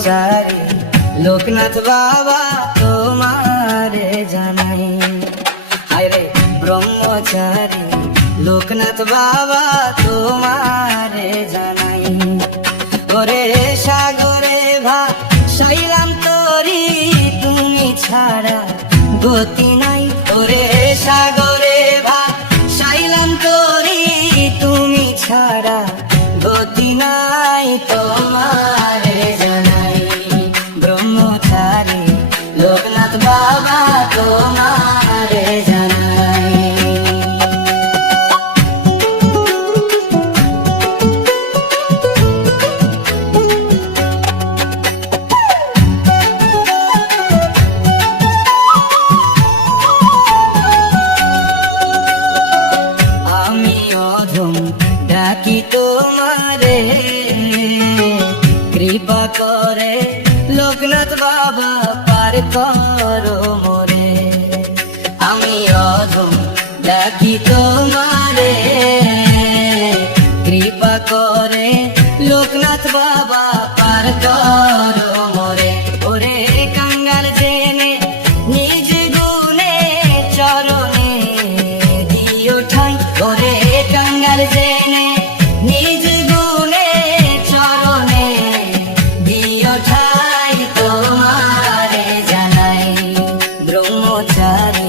ব্রহ্মচারী লোকনাথ বাবা তোমারে জানাই। আরে ব্রহ্মচারী লোকনাথ বাবা তোমারে জানাই। ওরে সাগরে ভাসাইলাম তরি তুমি ছাড়া গতি নাই। ওরে সাগরে ভাসাইলাম তরি তুমি ছাড়া গতি নাই। তোমারে জানাই ব্রহ্মচারী লোকনাথ বাবা তোমারে জানাই। আমি অধম ডাকি তোমারে কৃপা করে লোকনাথ বাবা পার করো মোরে। আমি অধম ডাকি তোমারে কৃপা করে লোকনাথ বাবা পার করো মোরে। ওরে কাঙ্গাল জেনে নিজ গুণে চরণে দিও ঠাই। ওরে কাঙ্গাল জেনে নিজ গুণে চরণে দিও ঠাই। তোমারে জানাই ব্রহ্মচারী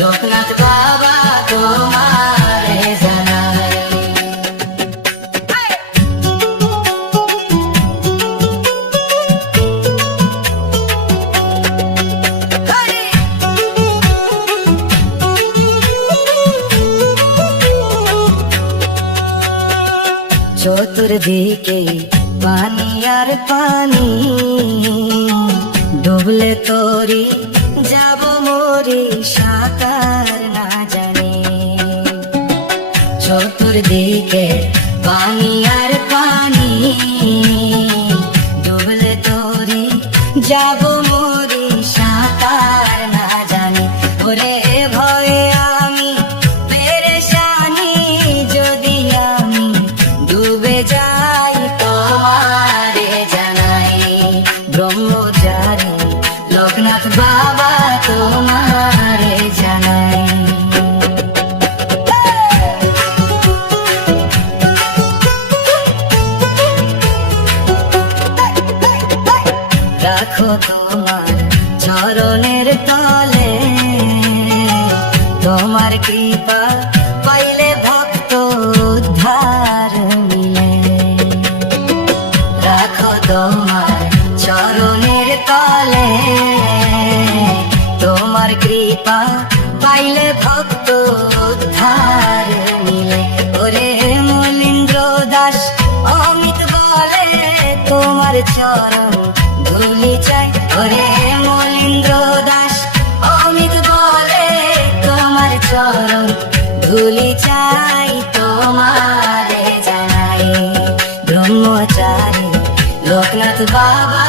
লোকনাথ বাবা তোমারে জানাই। চতুর্দিকে পানি আর পানি ডুবলে তোরি যাব মরি সাকার না জানি। চতুর্দিকে পানি আর পানি ডুবলে তোরি যাব মরি সাকার না জানি। ওরে ভয়ে আমি পেরেশানি যদি আমি ডুবে যাই। তোমারে জানাই ব্রহ্মচারী লোকনাথ বাবা তোমারে জানাই। রাখো তোমার চরণের তলে তোমার কৃপা পাইলে ভক্ত উদ্ধার মিলে। রাখো তোমার চরণের তলে তোমার কৃপা পাইলে ভক্ত উদ্ধার মিলে। ওরে মলিন্দ্র দাস অমিত বলে তোমার চরণ ধুলি চাই। ওরে মলিন্দ্র দাস অমিত বলে তোমার চরণ ধুলি চাই। তোমারে জানাই ব্রহ্মচারী লোকনাথ বাবা।